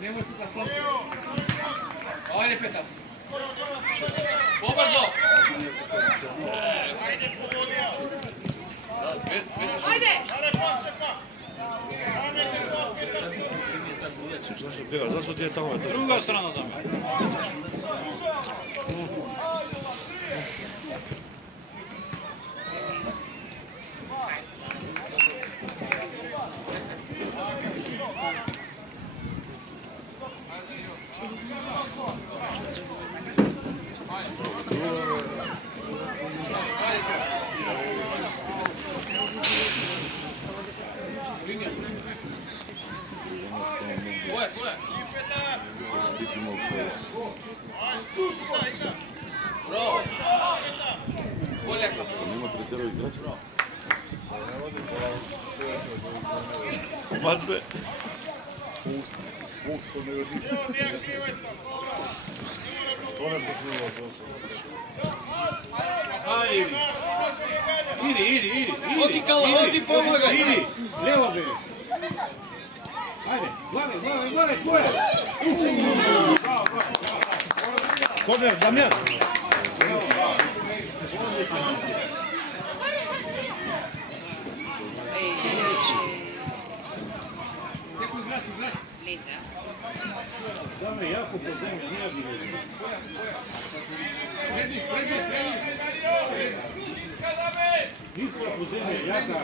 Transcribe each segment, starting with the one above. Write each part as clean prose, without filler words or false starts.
Nemoj tuka, slobodno. Ajde, Petar. Pobrzo. Ajde. Zašto bjegaš? Zašto ti je tamo? Druga strana dame. Браво! Поляка! Нема тресеров играч? Мацбе! Пулско не води. Што не поснува тоа? Иди. Оди Кала, оди помагај. Иди, лево бери. Ајде, главе, твоја. Корнер, Дамјан. Некој зрачи. Лезе. Даме, јако по земја, ние ги лезе. Преди. Искра по земја, јака.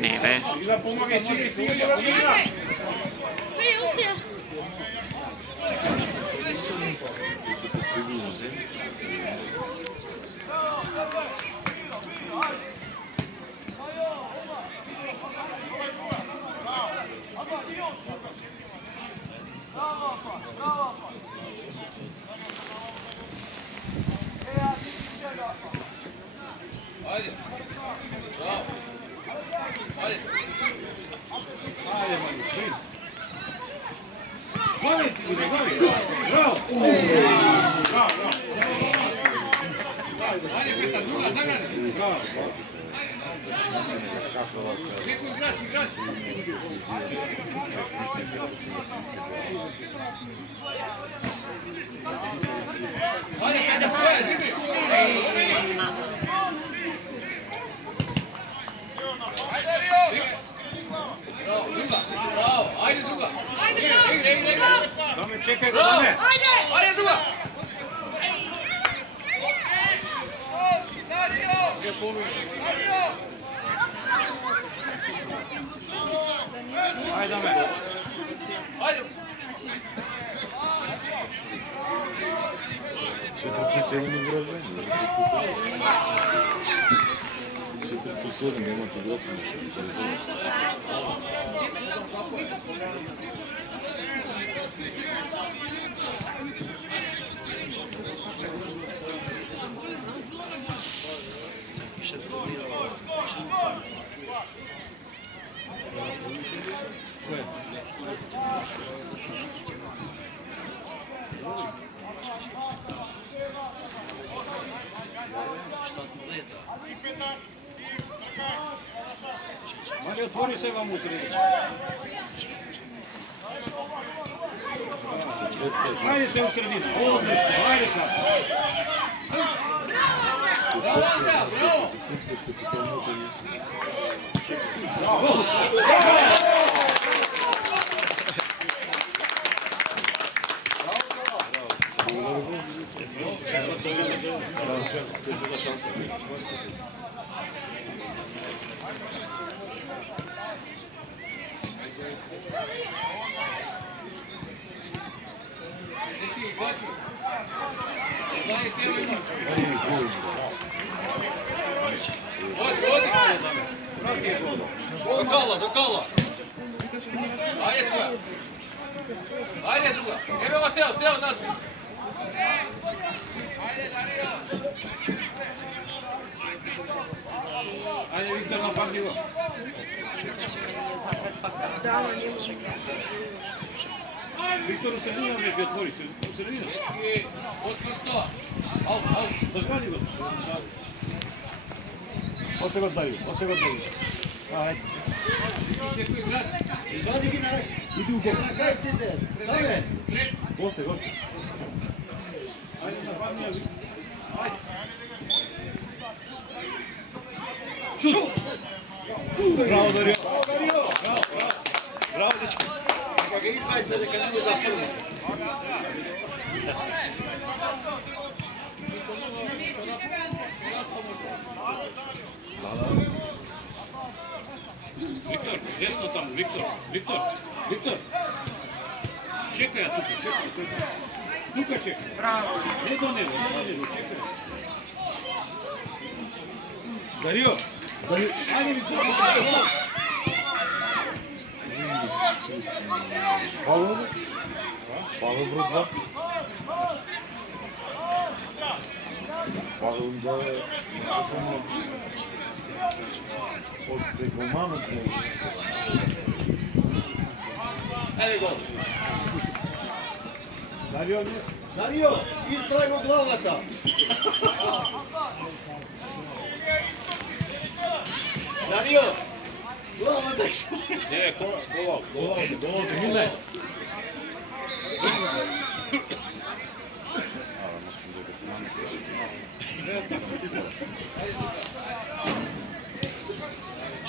Не бе. И да помагај си, да помагај. Чеј, устија. Ajde. Bravo. Ajde. Ајде, мали, блин. Главе, браво. Ajde, Petar, druga, zagrani. Браво. Некој играч. Ajde, Petar, твоја, диби. Браво, ајде друга. Игра. Даме, чекај, Браво. даме. Ајде друга. Ајде, даме. Ајде. 4+7 играш, бе? 4+7 немате играчи нешто. Мари, отвори се вам усредич. Ајде се усредина. Одлично, ајде така. Браво, Андреа, браво. До Кала. Ajde druga. Evo ga Teo naš. Запамни го. Виктор у средина меѓу отвори се. У средина. Дечки, отврсто. Аут, аут. Забрани го. Оте го Дарио, оте го Дарио. Ајде. Секој град. Извади ги на Иди у бок. ръцете. Давай. Госте, госте. Ајде нападни ја. Шут. Браво, Дарио. Браво, дечки. Па ги извадите дека не го зафрли. Виктор, десно таму, Виктор. Виктор. Чекај ја тука, чекај. Тука чекај. Браво. Не до него, чекај. Дарио. Ајде Виктор. Павло. Павло број 2. Павло да само од преко мамот. Ајде гол. Дарио, Дарио, истрај го главата. Дарио, главата што? не, голо, минај.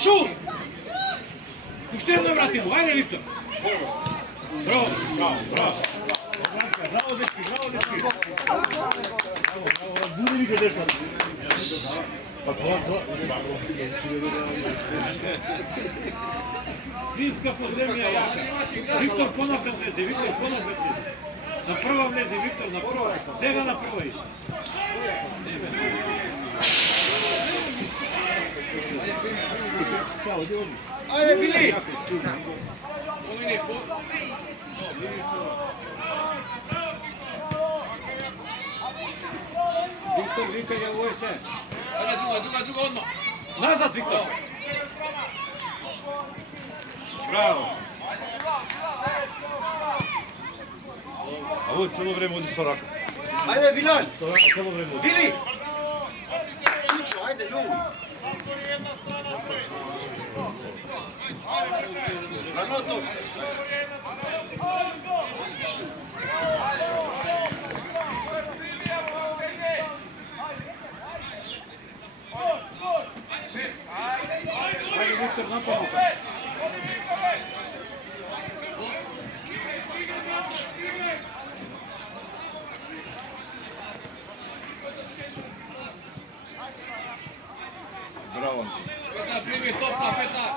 Шут! Уште една врати му, ајде Виктор. Браво. Браво, дечки. Буди ми се дешка. Па тоа. Финска поземја јака. Виктор понапред влезе. На прва влезе Виктор, на прва. Сега на прва иде. Ајде, Били! Помини, Виктор викање ово е се. Ајде, друга, одма. Назад, Виктор. Браво. А овој цело време оди со рака. Ајде, Билал! Цело време оди. Били! Лучо, ајде, Лу! Раното! Ајде, Виктор, нападни. Браво. Петар прими топ на Петар.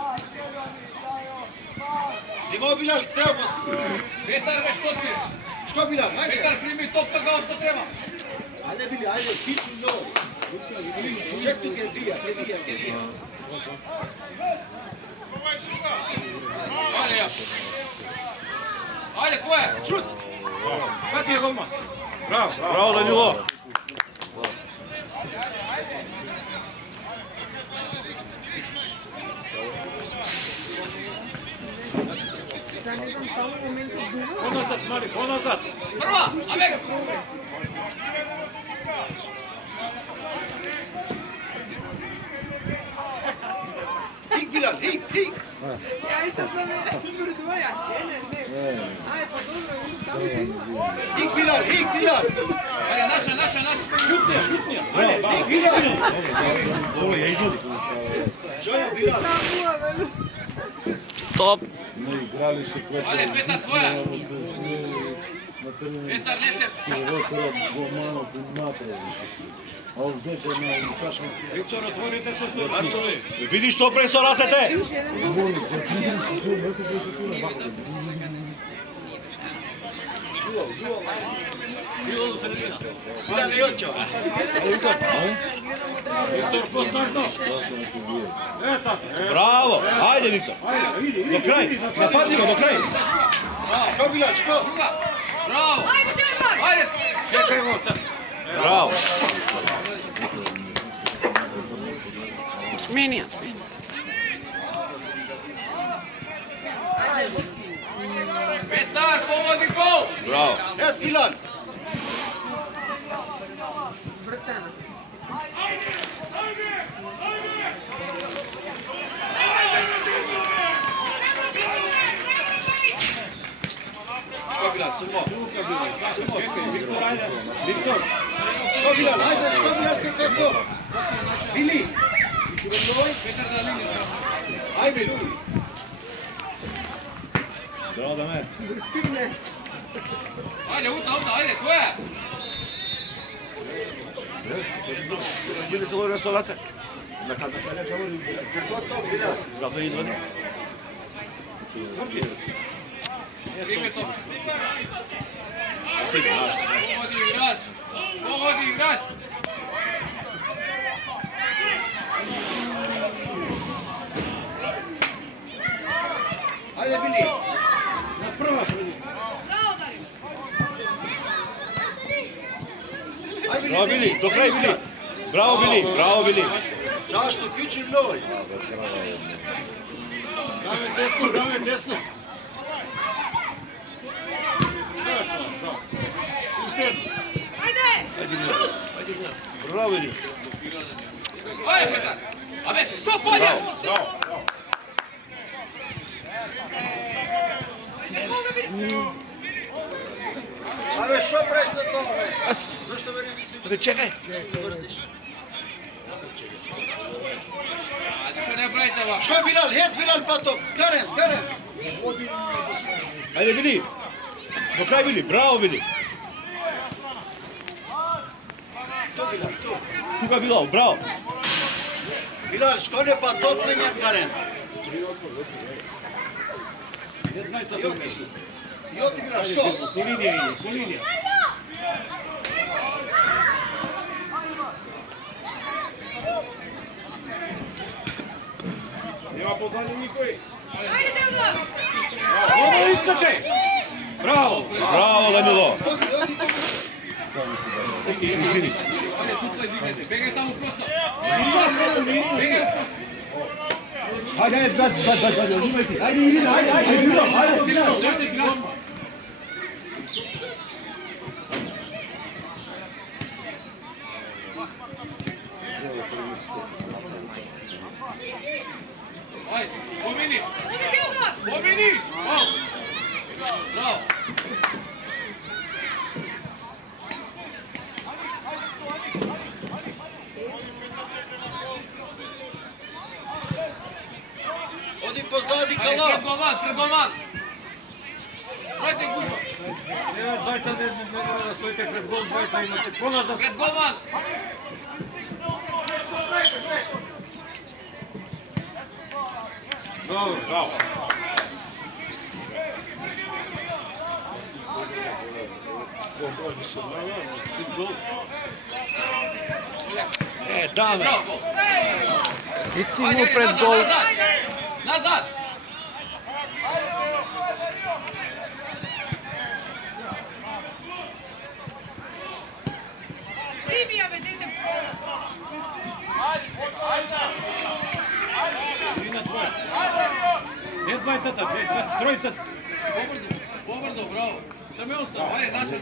Димо, Билал, треба бас! Петар ве што ти? Што, Билал, ајде! Петар прими топ така што треба. Ајде, Били, ајде, кичу њо! Чек ту ке вија. Ајде ја. Ајде, кој е? Шут. Кај е голман? Браво, Данило. Поназад, Мари, поназад. Прва, авек. Хик, Билал, хик! Ja, is dat dan een ja? Nee. Aj, pa dobro, tamo ima. Хик, Билал! Ајде, наша. Шутнија. Ајде, Билал. Добро, ја изоди. Што, Билал? Tamo, velu. Стоп. Не играли се против. Ајде, Петар, твоја. На терен. Петар, Лесев. Ротора го мано направи. А овде на кашно. Виктор, отворите се со Артури. Види што пре со рацете. Još jedan drugi. Билал, јочо! Виктор, поснажно. Ета. Браво! Ајде, Виктор. До крај. Нападни го до крај. Што, Билал, што? Друга. Браво. Ајде. Чекај го. Браво. Сменија. Стана. Što Bilal, Srbo? Srbo, Виктор, ајде. Виктор. Što Bilal, ajde, što Bilal, kako? Bili! Iću ga broj? Ajde, ljudi. Bravo da me. Ajde, uta, ajde, tvoja! Bili su gore stolace. Na kada kaljaš ovo Gotov, Bilal. zato izvadi. Prime to. Ti znaš. Pogodi igrač! Ajde, Bili. На прва. Ajde, Bravo Bili, do kraja Bili. Bravo Bili, bravo Bili. Zašto? Küçül noj. Давай десно. Уште. Bravo Bili. Ajde, Petar! Abe, što polje? Ajde, što praviš sa tome? Zašto meni nisi? Čekaj. Brziš. Ajde, što ne pravite ovako? Što Bilal, het Bilal pa top. Karen. Ajde Bili. Do kraja Bili, bravo Bili. Tu Bilal, tu. Tu ga Bilal, bravo. Bilal, što ne pa top na njen Karen? Joti Bilal, što? По линија. Нема позади никој. Ajde, Teodor! Ово искаче. Браво. Bravo Danilo. Joti tu. Извини. Ajde, tu izigrajte. Begaj tamo prosto. Begaj prosto. Ajde, uzimajte. Ajde Irina, ajde Bilo, ajde. Zašto igrač? Ajde, pomeni. Ajde, Teodor! Pomeni. Bravo. Odi pozadi Ajde, Kala. pred golman. Brojte gužva. Нема двајца не мора да стоите пред гол, двајца имате поназад. Pred golman. Браво. Dame. Bravo, gol. Ići Ajde, mu pred gol. Nazad. Libija, vedete! Ирина твоја. Не двајцата, тројцата. Побрзо, браво. Да ме остави. Ajde, naša.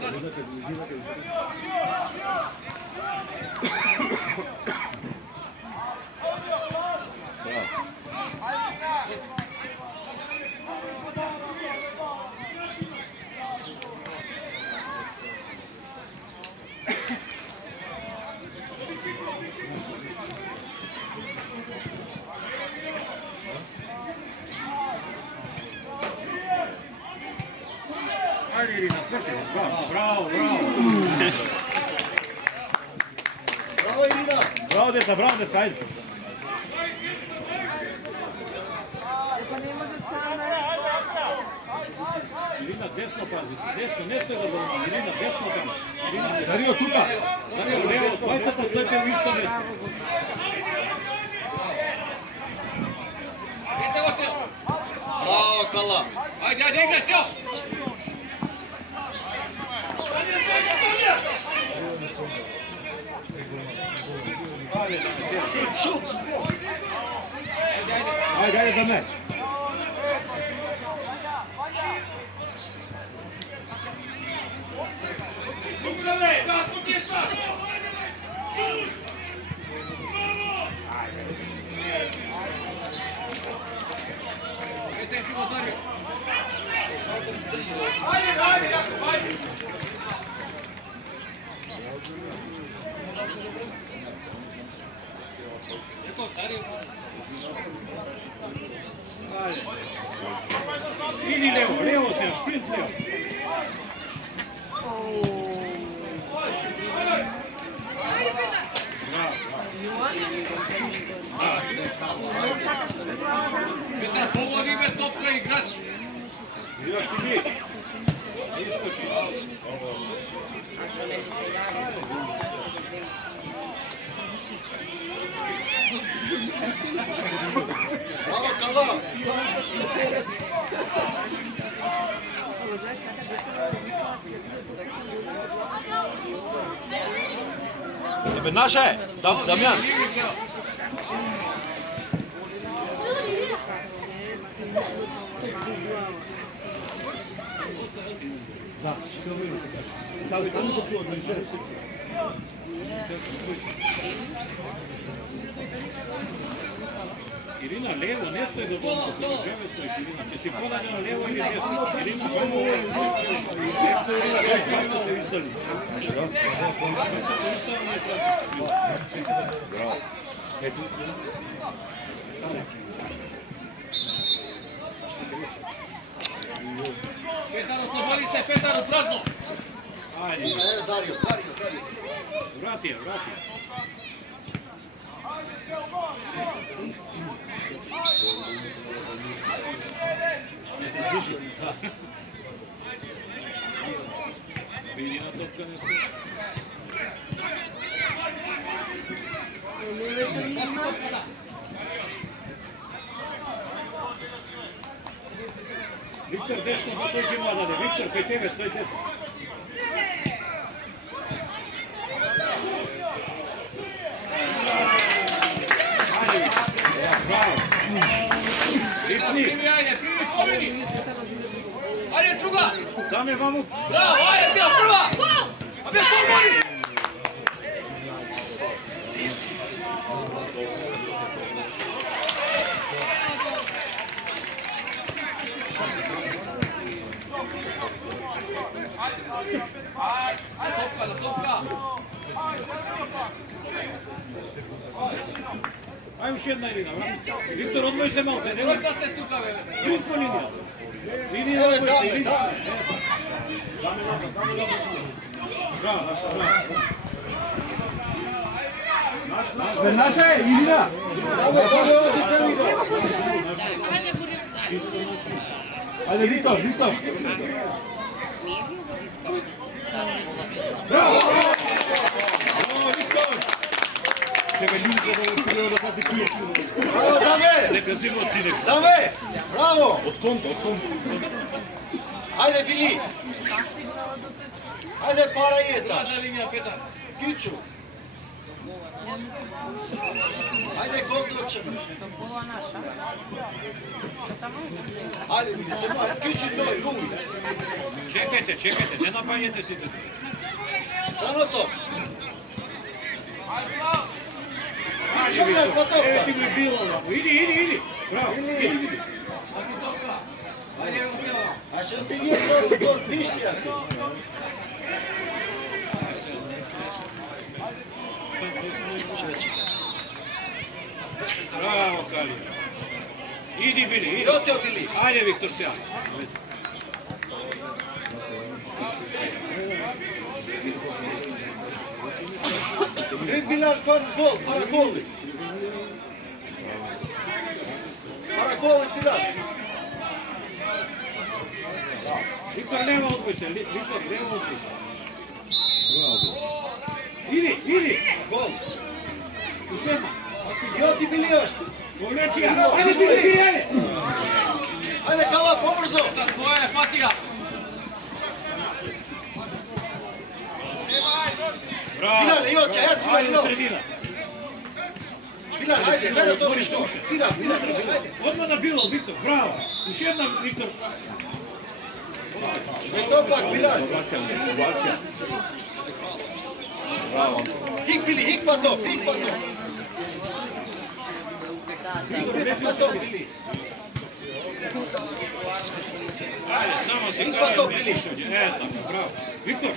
Ајде Ирина, свете. Браво. Bravo Irina. Bravo deca, ajde. Ako ne može sama... Ирина, десно пази. Десно, не стои да голман. Ирина, десно там. Ирина, Dario tuka. Дарио, лево, двајцата стоите у исто место. Idete go, Teo. Bravo Kala. Ajde, igraj, Teo. Šut. Ajde za me. Bravo, Иди лево се, шпринт лево. Петар, поводи без топка играч. Još ti bi. Iskoči. Bravo, Kala! Naše, Damjan. Irina, levo, ne stoji do bomba, Irina, će si podati na levo ili desno. Irina, samo Petar, oslobodi se, Petar, u prazno. Ajde. Dario. Vrati je. Vidi na topka ne stoji. Viktor, desno, pa dođe mladade. Viktor, kaj tebe, svoj desno. Bravo. Primi, ajde, pobjedi. Ajde, druga. Dame, vamo. Bravo, ajde, bio prva. A bio pobjedi. Topka. Ajde, još jedna Irina, vrati. Viktor, odmoj se malce. Dvojca ste tuka, bebe. Sprint po linija. Linija odmoj se, Irina. Dame, bravo. Naše, Irina. Ajde, Viktor. Bravo! Čekaj, ljudi treba da pati kije. Bravo, Dame! Neka zimo ti nek se. Dame! Bravo! Od konta. Ajde, Bili! Ajde, para jetaš! Sada linija, Petar. Kiću! Ajde, gol doćemo! Ajde, Bili, se mora! Kiću noj, duj! Čekajte, ne napanjete si te. Rano to! Čekaj, pa topka! Evo ti mu je bilo ovako. Idi. Bravo, idi. Topka. Ajde, evo pjeva. A što si nije gol pišnjaki? Bravo, Kalija. Idi, Bili, idi. Jotio, Bili! Ajde, Viktor, sjaj. Bilan gol, para goli! Para goli, Bilan! Viktor, levo odboj se. Idi. Gol! Još jedna. Joti, Bili još! Povlečija. Ajde, Bili, ajde. Ajde, Kala, pobrzo! Sad tvoje, Fatija. Bravo. Bilan, Jotja, Ajde, Bilan, u sredina. Bilan, ajde, mene to prišlo! Bilan, ajde! Odmah na bilo, Viktor, bravo. Još jedna, Viktor. Švetopak, Bilan! Hik, Bili, hik pa to! Hik pa to, Bili! Ajde, samo si Hik pa to, Bili! Eto, bravo. Viktor.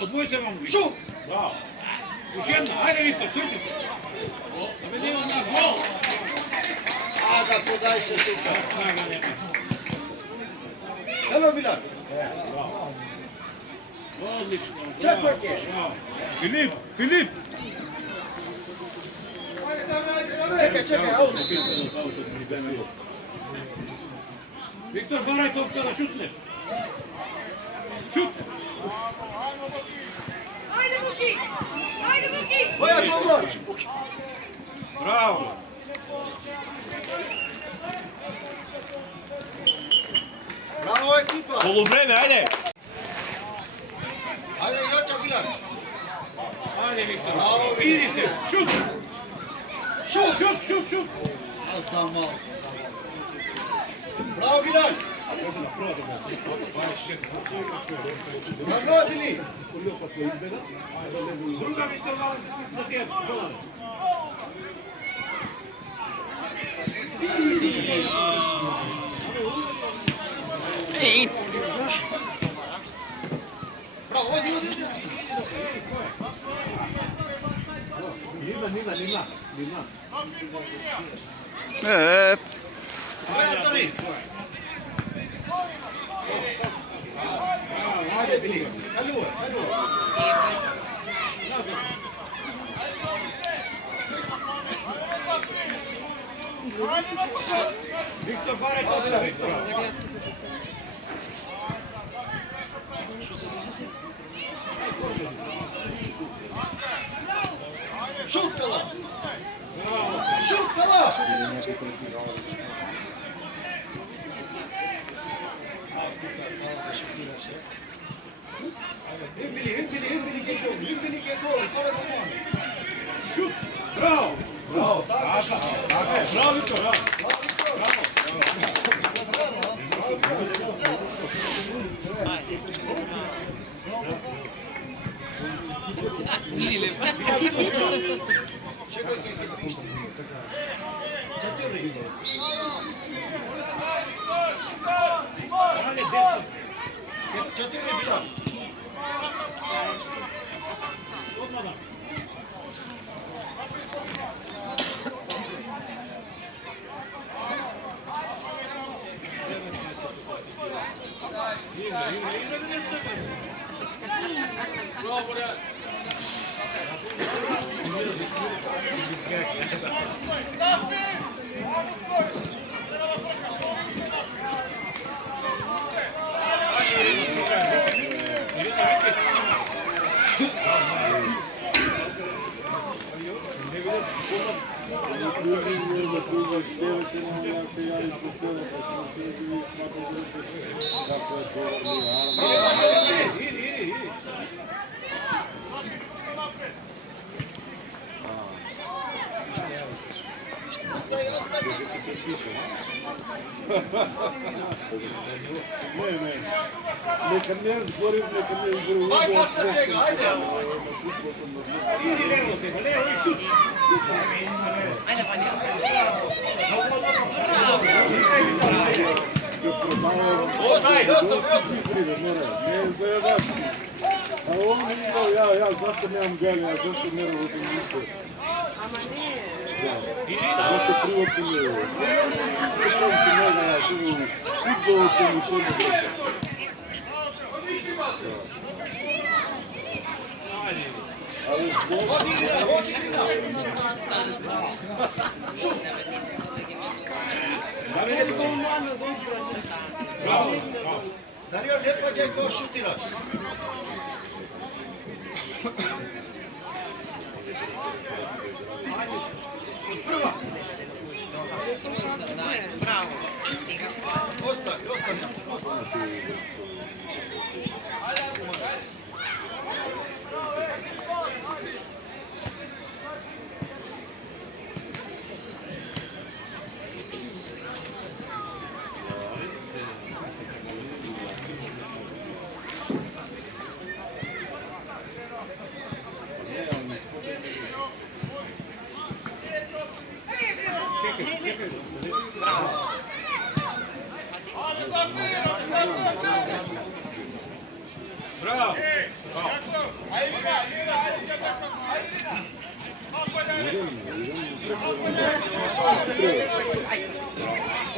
Odboj se vam. Šut! Bravo. Još jedna, ajde Viktor, svrti se. Da vidimo na gol. A da podaj se tuka. Snaga nema. Eno Milan. Bravo. Odlično. Čekajte. Bravo. Filip! Čekaj, auto. Viktor, baraj tog sada, šutneš. Šut! Ajde Buki! Ajde Buki! Koja dobro? Bravo. Bravo ekipa. Poluvreme, ajde! Ajde Joća Milan. Ajde Viktor. Bravo, Vidi se, šut! Šut! A sam malo. Bravo Milan. Bravo Bili. Druga Viktor, malo za tijed. Bravo, odi. Nima. Ajde Tori. Ajde Bili. Kaluo. Viktor, baraj tog sada, Viktor. Šut Kala. Šut Kala. Hümbili get gol. Kore domani. Šut! Bravo! Bravo, tako. Bravo Viktor, bravo! Ajde, desno! Četiri Milan. Odmah da! Bravo, Borjan. Neka ne zborim. Bajca se stega, ajde. Idi levo se, levo i šut! Ajde, Vanja. Ostaj, dosta. Ne zajebaš si. A on imao, ja zašto nemam galja, zašto ne radim ništa. Ama ne. Zašto privatno ne ovo? Privatno se njega, ja sam u futbolu sam u šemu brzo. Odi Irina. Bravo! Dario, ne pađaj ko šutiraš. Od prva! Bravo. Ostavi. Čekaj. Браво!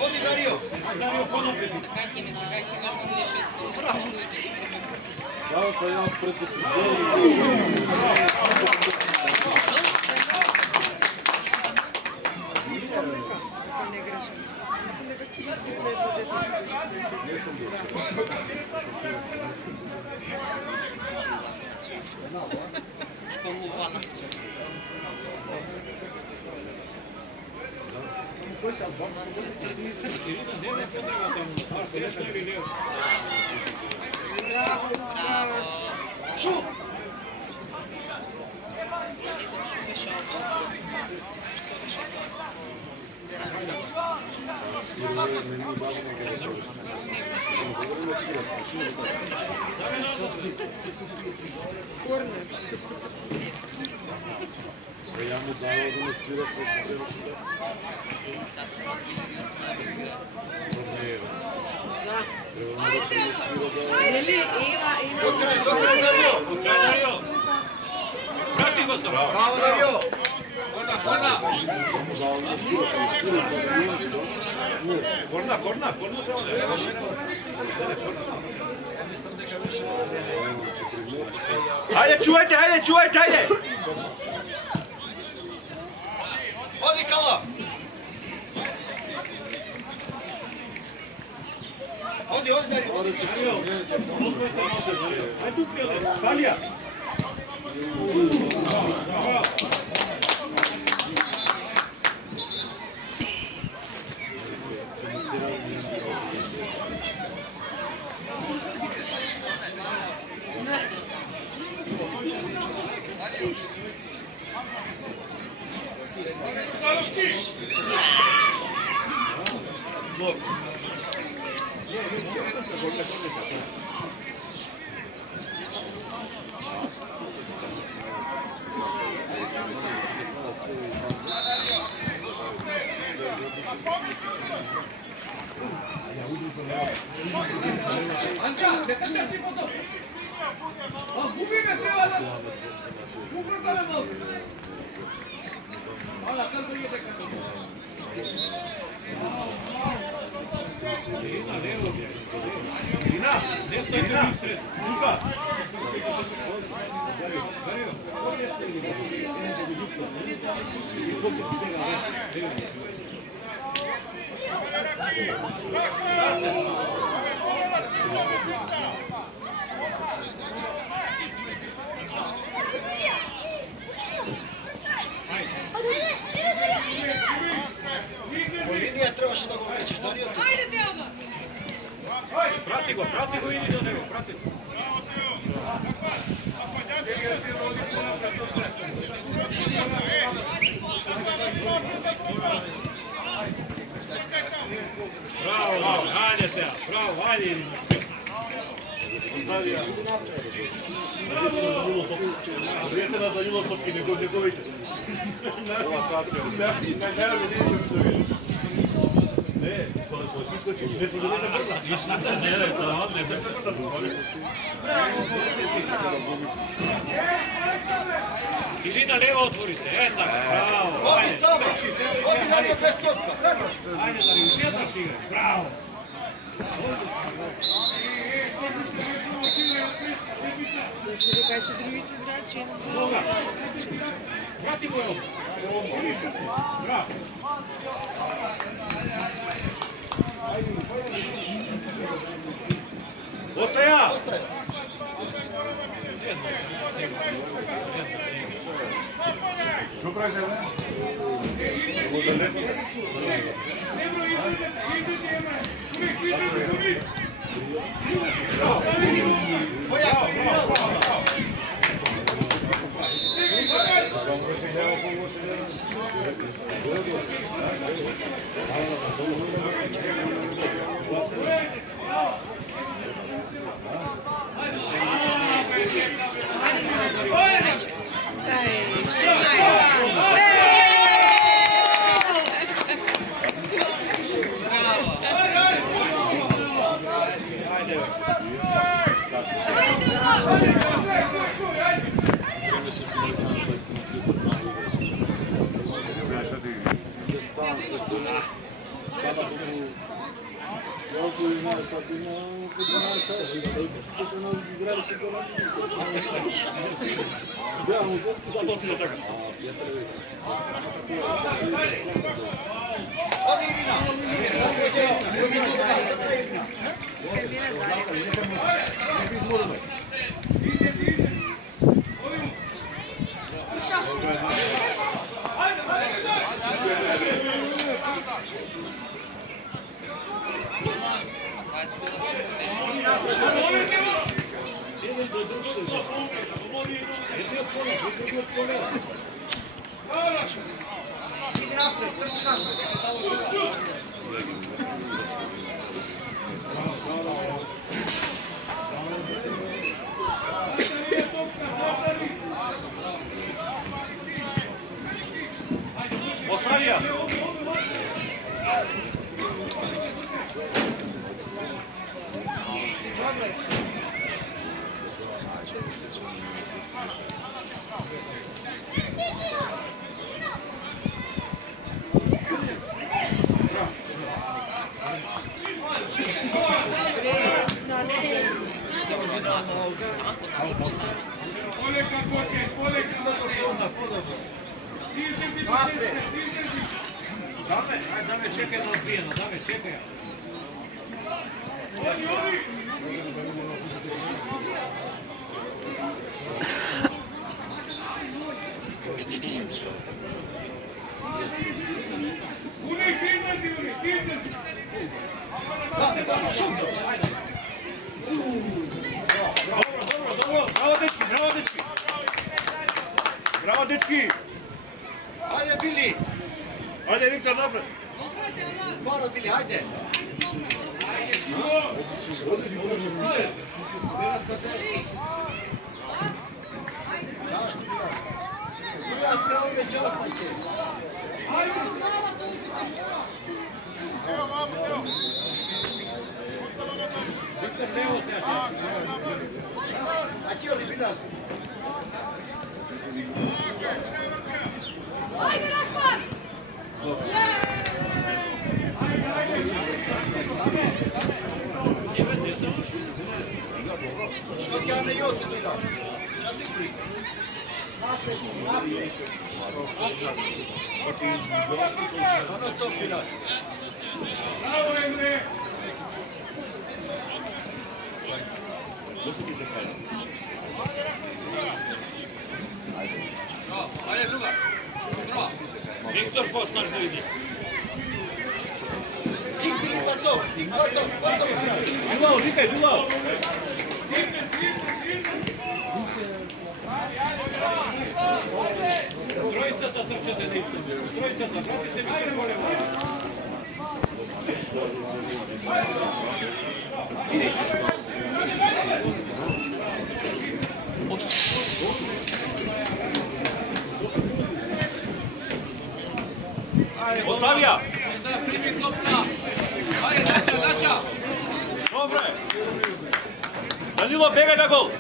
Оди Дарио. Дарио понапред. Браво, па имам пред да се Мислам дека не грешам. Мислам дека ќе да е за 10-16. Не сум Школувана. Браво, браво. Шут. Не знам што беше ова. Што беше тоа? Корнер. Ја му дава да не спира се што требаше да. Да. Нели има До крај Дарио. Дарио! Прати го сам! Браво Дарио. Корна треба да е. Ајде, чувајте! Оди Кала. Оди Дарио. Ајде тук Талија! Блок. Анча, дека ти потоп. Губиме треба да. Убрзаме малку. Ала, центро е дека. Ирина, не стои сред. Лука. Линија требаше да го влечеш Дарио. Ајде Теодор. Прати го и иди до него, прати го. Браво, ајде сега, браво, ајде. Се на Данило Сопки, неговите. Не, кога се отискочиш, не продолжи Кажи на лево отвори се, е така, браво. Оди само. Оди Дарио без топка. Ајде, да ни ушеднаш игра, браво. Точно дека и се другите играчи, еден Нога. Прати го јово. Браво. Остаја! Остај. Што правите, бе? Ostavija! Dame, čekaj na odbijeno, dame, čekaj. Bravo, dečki! Ajde, Bili! Ajde, Viktor, napred! Mora, Bili, ajde! Ajde, Rahman! Bravo, Emre! Ajde, druga. Viktor, poznaš da ide. Duvao, dikaj, duvao! Trojicata trčate na isto. Trojicata, prati se Viktor Morevo. Ostavija! Da, primi klopna! Ajde, Dača! Dobre! Danilo, begaj na gol!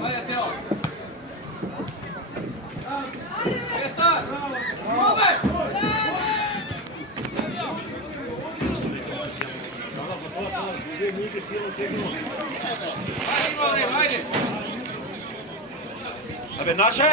Ajde, Teo! Petar! Robert! Ajde! Abe, naše?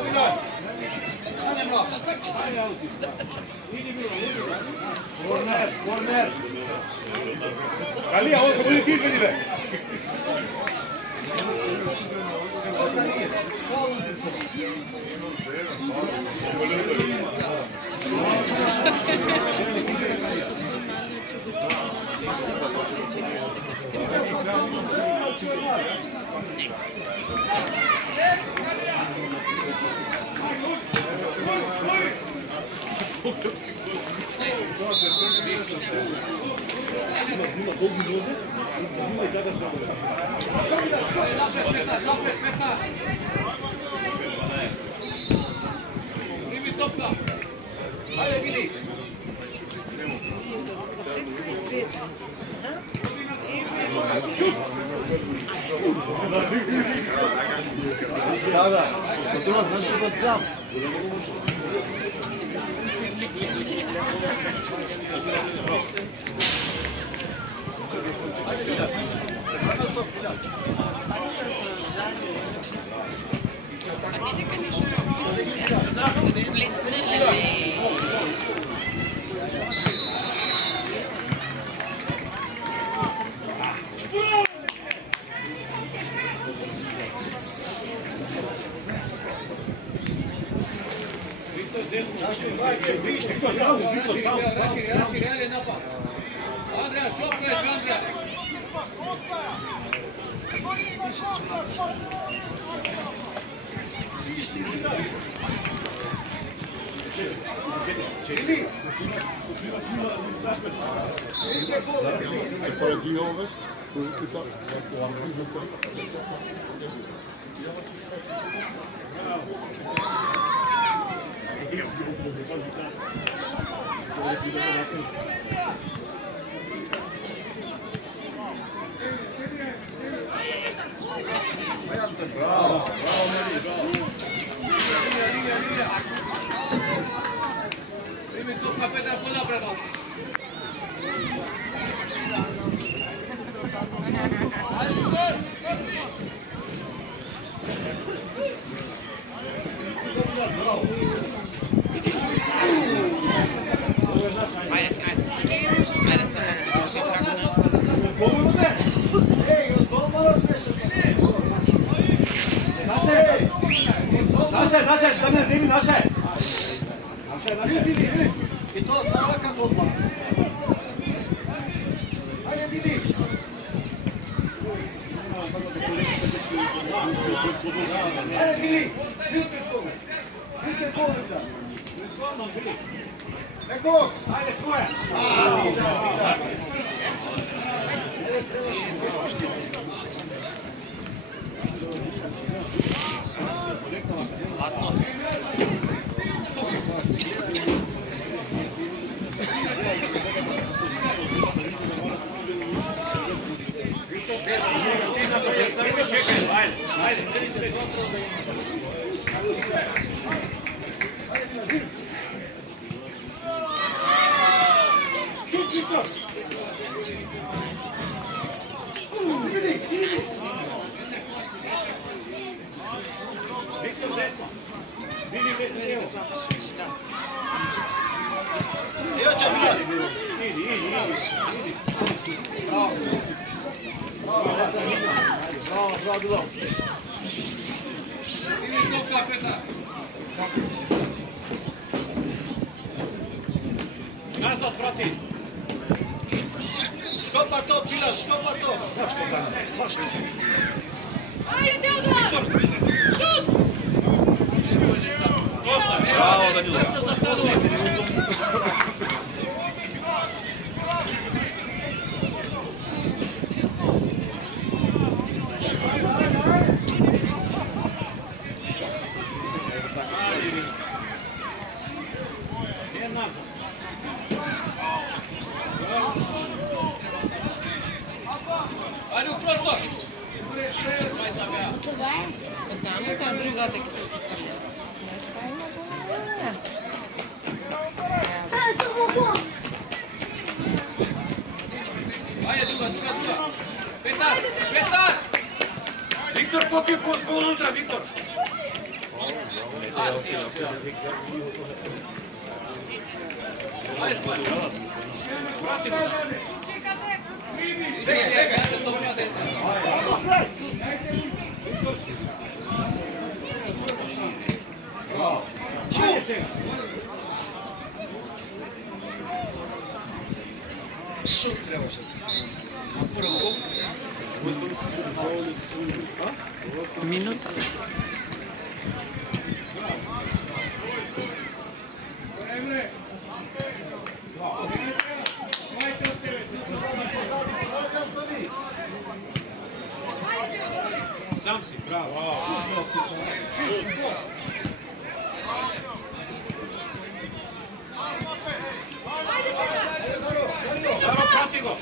Браво, Билан! Ајде, млад! Корнер. Алија, ово ќе бъде физбени, бе. Primi topka. Ајде, Били! Да, тоа значи да сам. Ајде, Билан! Ајде, топ, Билан! Raširi, ajde napad. Andreja, šopret, Andreja. Били! Поради овој, Primi topka, Petar, poda predal. Ajde sad da se Dragana. Naše, Damjan, zimi, naše. Били! И тоа става како одмah. Ајде, Били! Ајде, Били! Бил пред кога? Бил пред кога, да? Еко! Ајде, твоја. Шут, Виктор! Били! Виктор, десно. Били, десно. Ео ќе, Билан! Иди. Браво, Билан. Primi topka, Petar. Назад, против. Штопа топ, Билан, штопа топ! Зашто? Ajde, Teodor! Šut! Bravo, Danilo. Dosta za stanove. Ajde u prostor. Od tamo ta druga tek su. Ajde, druga. Petar! Petar! Виктор, колку е по-унутра, Виктор? Шут требаше. Прво. Минута. Сам си, браво. Браво, прати го.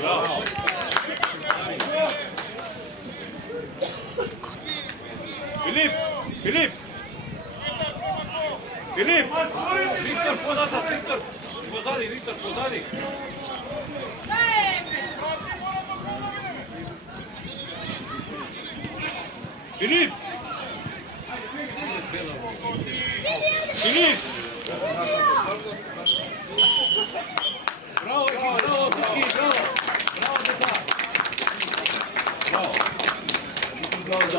Браво. Филип, Филип. Филип. Виктор, поназад, Виктор. Позади, Виктор, позади. Филип! Филип! Браво, браво, Тики, браво. Браво, деца. Браво. Браво, да,